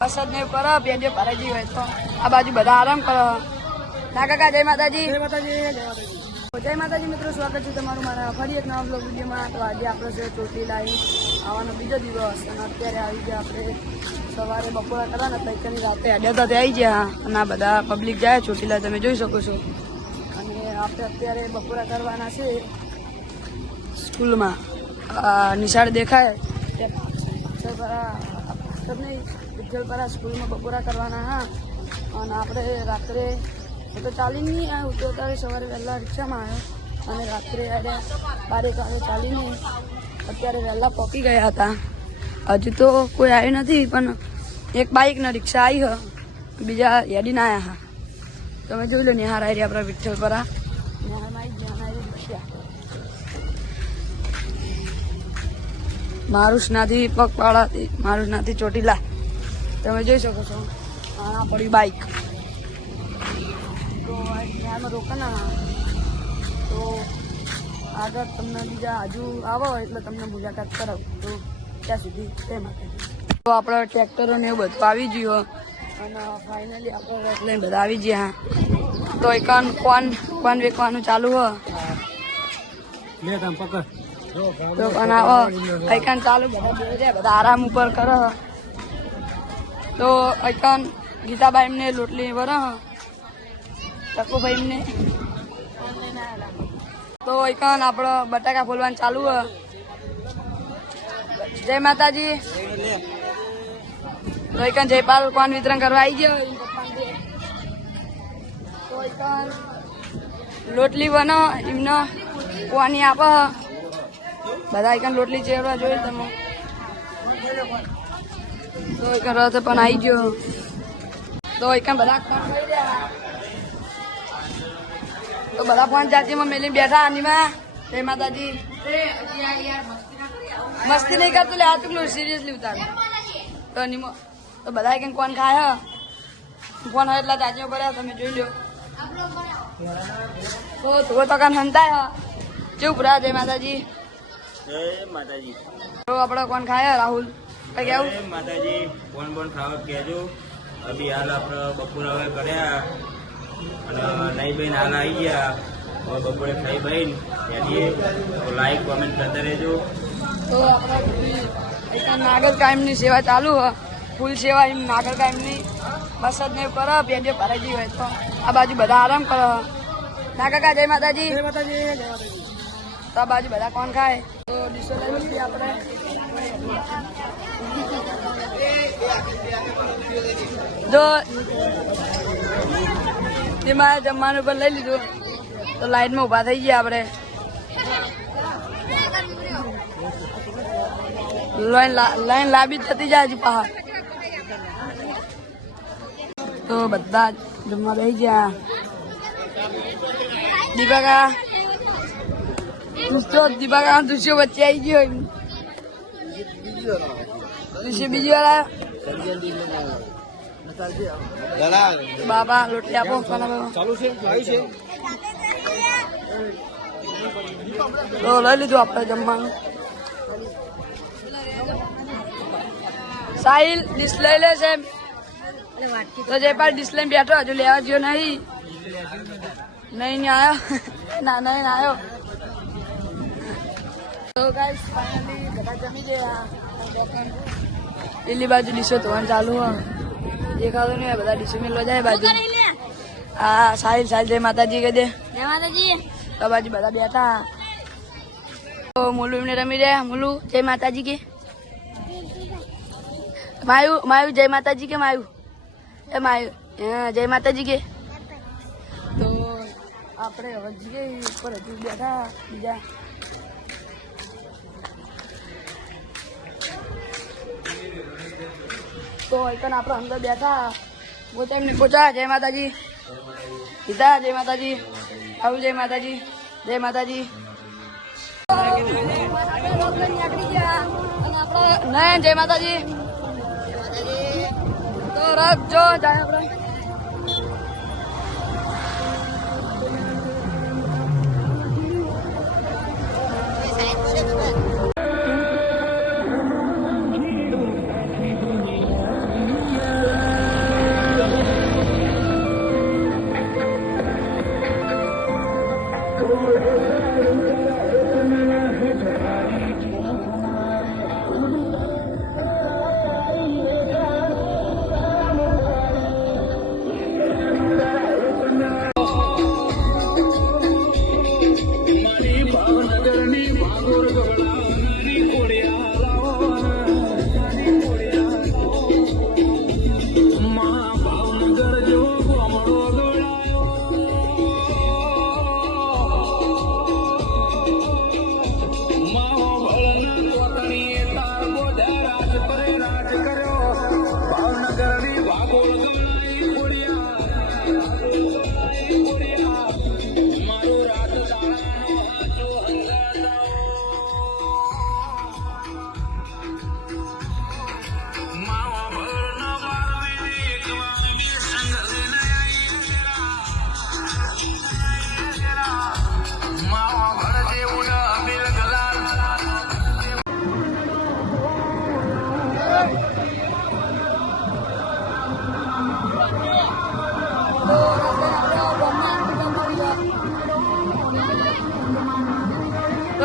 વરસાદ ને કરો પેજો ભરાઈ હોય તો આ બાજુ બધા આરામ કરો ના કાકા જય માતાજી જય માતાજી જય માતાજી મિત્રો સ્વાગત છે તમારું મારા ફરી એક નવા બ્લોગ વિડીયોમાં. તો આજે આપણે છે ચોટીલા આવવાનો બીજો દિવસ અને અત્યારે આવી ગયા આપણે સવારે બપોરા કરવાના પૈસાની રાતે અડ્યા હતા આવી ગયા અને આ બધા પબ્લિક જાય ચોટીલા તમે જોઈ શકો છો. અને આપણે અત્યારે બપોરા કરવાના છે સ્કૂલમાં નિશાળ દેખાય વિઠ્ઠલપરા સ્કૂલમાં બપોરા કરવાના હા. અને આપણે રાત્રે તો ચાલી નહીં આવ્યું તો અત્યારે સવારે વહેલા રિક્ષામાં આવ્યો અને રાત્રે આવ્યા 12 વાગે ચાલી નહીં અત્યારે વહેલા પહોંચી ગયા હતા. હજુ તો કોઈ આવ્યું નથી પણ એક બાઇકના રિક્ષા આવી હ બીજા યાદીને આવ્યા હા. તમે જોઈ લો નિહાર આવી રહ્યા આપણા વિઠ્ઠલપરા નિહારમાં આવી ગયા આવી રિક્ષા મારુસનાથી પગપાળાથી મારુસનાથી ચોટીલા તમે જોઈ શકો છો. આ પડી બાઇક તો યારમાં રોકાના તો આગળ તમને બીજા હજુ આવો એટલે તમને મુલાકાત કરાવું તો ત્યાં સુધી તે માટે તો આપણે ટ્રેક્ટરો ને એવું બધું આવી ગયું અને ફાઇનલી આપણે એટલે બધા આવી ગયા. તો એકાન કોન વેચવાનું ચાલુ હો તો કોણ આવો એકાન ચાલુ બધા આરામ ઉપર કરો. તો એકાન ગીતાબાઈ એમને લોટલી વર ટકુભાઈ એમને તો એકાન આપણે બટાકા ફોલવાનું ચાલુ હ. જય માતાજી. તો એકાન જયપાલ કોણ વિતરણ કરવા આવી ગયો તો એકાન લોટલી બનો એમને કોની આપ બધા એકાન લોટલી ચેવડા જોઈ તમે તો એકાન રથ પણ આવી ગયો. તો એકાન બધા કોણ કરી રહ્યા તો બધા ફોન ચાચીમાં મેલી બેઠા આનીમાં. જય માતાજી. મસ્તી નહીં કરતું લે આ તું સિરિયસલી ઉતાર તો અનીમાં તો બધા કંઈક કોણ ખાય ફોન હોય એટલા ચાચીઓ પડ્યા તમે જોઈ લો. તો તો કાન હંતાય ચૂપ રહ્યા. જય માતાજી. જય માતાજી. તો આપણે કોણ ખાય રાહુલ કઈ કેવું માતાજી કોણ ખાવા કહેજો. અભી હાલ આપણે બપોરા હવે કર્યા અને નહીં બેન હાલ આવી ગયા હવે બપોરે ખાઈ બેન ત્યાંથી લાઈક કોમેન્ટ કરતા રહેજો. તો આપણે નાગર કાયમની સેવા ચાલુ હ ફૂલ સેવા એમ નાગર કાયમની વરસાદ ને કરો પેજો ભરાઈ હોય તો આ બાજુ બધા આરામ કરો ના કાકા. જય માતાજી જય માતાજી જય માતાજી. તો આ બાજુ બધા કોણ ખાય તો ડીશો લઈ લઈએ આપણે. જો તેમાં જમવાનું પર લઈ લીધું તો લાઈનમાં ઉભા થઈ ગયા આપણે. લાઈન લાંબી થતી જાય હજી પહાડ. તો બધા જમવા બેસી ગયા. દીપાકા દુસ્યો વચ્ચે આવી ગયો બીજી વાર બાબા રોટલી આપો ચાલુ છે તો લઈ લીધું આપણે જમવાનું. સાહિલ ડીશ લઈ લે છે તો જયપાલ ડીશ લઈને બેઠો હજુ લેવા ગયો નહીં આવ્યો ના નહીં આવ્યો. તો ગાઈસ ફાઇનલી બધા જમી ગયા. પેલી બાજુ ડીશો ધોવાનું ચાલુ હોય દેખાતું નહીં બધા ડીશો મેળવા જાય બાજુ. હા સાહિલ જય માતાજી કહી દે. જય માતાજી. તો બાજુ બધા બેઠા તો મુલુ એમને રમી રહ્યા. મુલુ જય માતાજી કે માયુ જય માતાજી કે માયુ જય માતાજી કે. તો આપણે હવે જઈએ ઉપર હજુ બેઠા બીજા. તો એકન આપણે અંદર બેઠા પોતે એમને પૂછા. જય માતાજી સીધા. જય માતાજી આવું. જય માતાજી જય માતાજી. નહીં જય માતાજી તો રથ જો જાય આપણે.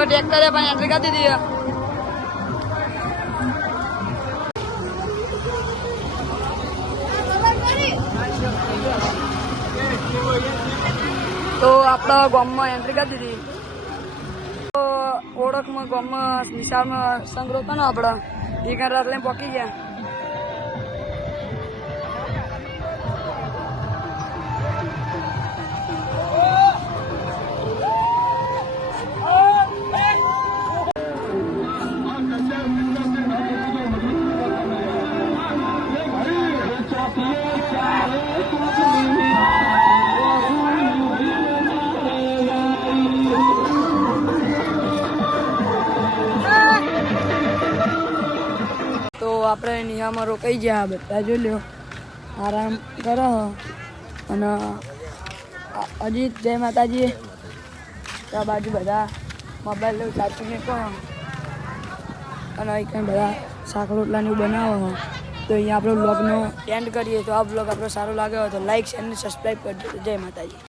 ટ્રેક્ટરે પણ એન્ટ્રી કરી દીધી. તો આપણા ગામમાં એન્ટ્રી કરી દીધી. તો ઓળખમાં ગામમાં નિશાળમાં સંગ્રહ હતો ને આપણા એ કાંઈ રાત લઈને પહોંચી ગયા. તો આપણે નિહામાં રોકાઈ ગયા. બધા જોઈ લ્યો આરામ કરો. અને અજીત જય માતાજી. તો આ બાજુ બધા મોબાઈલ લઉં સાચવીને કહો. અને અહીં કંઈ બધા શાક રોટલાને એવું બનાવો. તો અહીંયા આપણે બ્લોગનો એન્ડ કરીએ. તો આ બ્લોગ આપણો સારો લાગ્યો હોય તો લાઈક શેર અને સબસ્ક્રાઈબ કરજો. જય માતાજી.